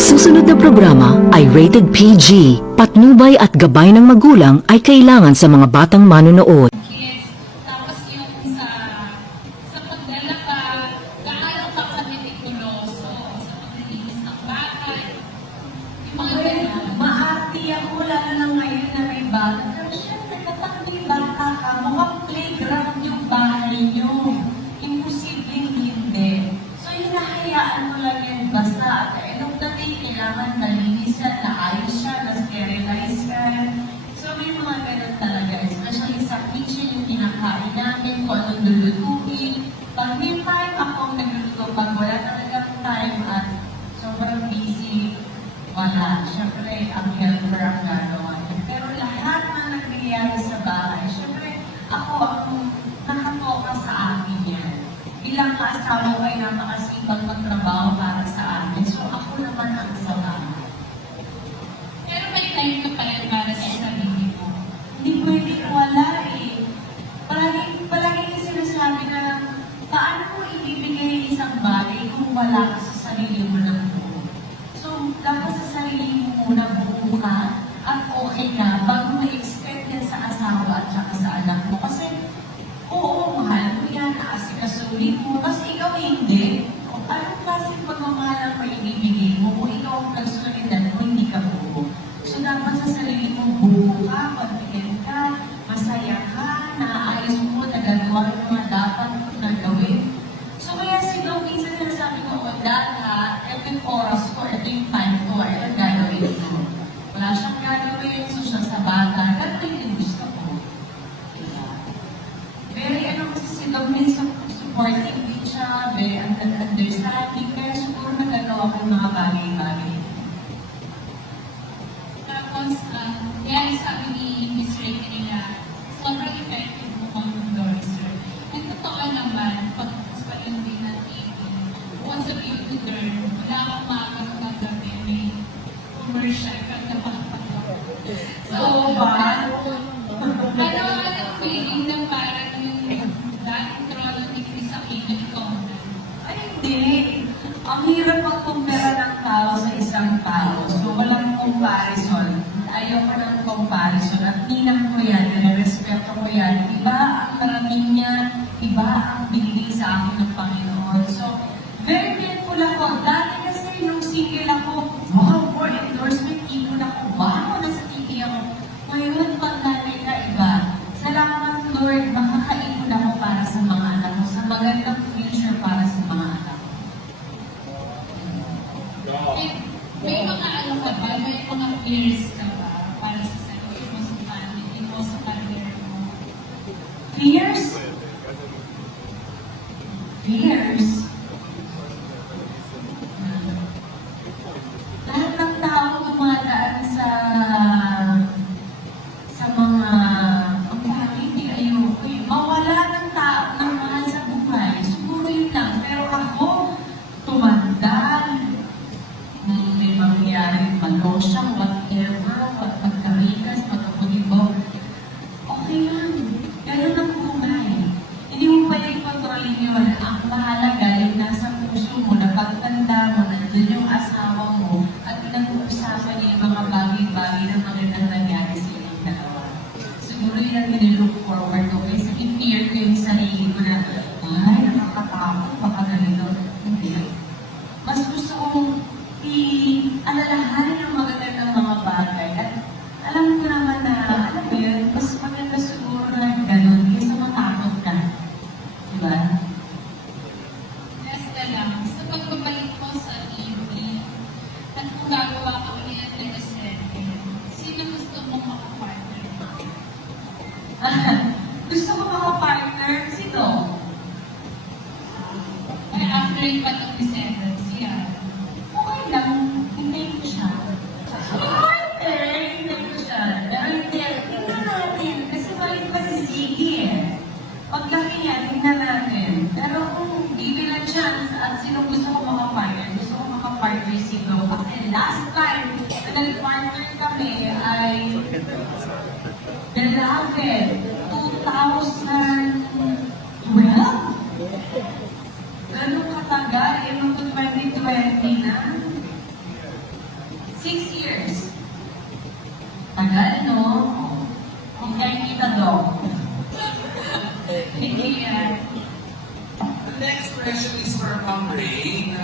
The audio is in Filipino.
susunod na programa ay rated PG. Patnubay at gabay ng magulang ay kailangan sa mga batang manonood. Kids, tapos yung sa paglalakad, gaano ka kami tikuloso sa paglilinis ng bahay, yung mga ganyan. Maarte ako, lalo na ngayon na may bata. Pero syempre, kapag may bata ka, mukhang playground yung bahay nyo. Imposibleng hindi. So, hinahayaan mo lang yan basta. At nung dati, kailangan malinis siya, naayos siya, na-sterilize yan. So, may mga ganun talaga. Especially sa kitchen, yung kinakain namin, kung anong lulutuin. Pag may time akong nagluluto, pag wala talagang time at sobrang busy, wala. Siyempre, ang helper ang gagawa. Pero lahat na nangyayari sa bahay, siyempre, ako ang nakatoka sa akin yan. Bilang kaasawa ko ay napakasipag magtrabaho para sa amin. So, ako naman ang sa bahay. Pero may time ka pa rin para sa sarili mo. Hindi pwedeng wala eh. Palaging sinasabi na, paano mo ibibigay isang bagay kung wala ka sa sarili mo ng buo? So, dapat sa sarili mo muna buo ka at okay ka bago ma-extend yan sa asawa at saka sa anak mo. Kasi, oo, mahal mo yan, aasikasulit mo, kasi ikaw hindi. Anong klaseng pagmamahal ang maibibigay mo kung ikaw ang nagsulitan mo, hindi ka buo? So, dapat sa sarili mo buo ka, pagbigyan ka, masaya ka, naayos mo, nagagawa yung mga dapat na gawin. So, kaya sigaw, minsan sinasabi ko, oh, dad ha, ito yung oras ko, ito yung time ko, ito yung gagawin ko. Wala siyang gagawin, so siya sa bata, gagawin yung gusto ko. Very, kasi si Dominic supportive din siya, very understanding, kaya siguro nagagawa ko yung mga bagay-bagay. Tapos, kaya sabi ni Miss Ricky nila, sobrang effective mo kang endorser. And totoo naman, pag pa yung din ng TV, once a beauty derm, wala akong makakang kagabi, may commercial ka na makakagawa. So, ano feeling na parang yung dating trono ni Chris Aquino, ikaw na? Ay, hindi. Ang hirap magkumpara ng tao sa isang tao. So, walang comparison. Ayaw ko ng comparison. At ninang ko yan, nare-respeto ko yan. Iba ang narating niya, iba ang binigay sa akin ng Panginoon. So, very thankful ako. Dati kasi nung single ako, wow, for endorsement, ipon ako. Wow, nasa TV ako. Ngayon, pag nanay ka, iba. Salamat, Lord, makakaipon ako para sa mga anak mo, sa magandang future para sa mga anak mo. May mga ano ka ba? May mga fears ka ba? Para sa sarili mo, sa family mo, sa career mo? Fears? Fears? Lahat ng tao dumadaan sa mga ang dami, hindi ayoko eh. Mawala ng tao ng mahal sa buhay. Siguro yun lang. Pero ako, tumanda, may mangyari, malosya, whatever, magkarikas, magkapulibaw. Okay lang. Ganun ang buhay. Hindi mo pwede kontrolin yun. Ang mahalaga, yung nasa puso mo, napagtanda mo, nandun yung asawa mo, at pinag-uusapan niya yung mga bagay-bagay na magandang nangyari sa inyong dalawa. Siguro yun ang nililook forward ko. Kasi in-fear ko yung sarili ko na, ay, nakakatakot, baka ganito. Hindi. Mas gusto kong i-alalahanin yung magandang mga bagay. At alam ko naman na, alam mo yun, mas maganda siguro na ganun, kaysa matakot ka. Diba? Last na lang, sa pagbabalik mo sa TV, at kung gagawa ka ulit ng teleserye, sino gusto mong makapartner mo? Gusto ko makapartner, sino? Ay, after yung patong descendants, yan. Okay lang, hintayin ko siya. Partner, hintayin ko siya. Pero hindi, tingnan natin. Kasi malit pa si Ziggy eh. Paglaki niya, tingnan natin. Pero kung bibilang chance at sino gusto ko makapartner, gusto ko makapartner si Bro. Kasi last time na nag-partner kami ay Beloved, 2012? Ganun katagal, nung 2020 na. Tagal, no? Hindi kita, Dok. Thank you, yeah. The next question is for Ma'am Ray.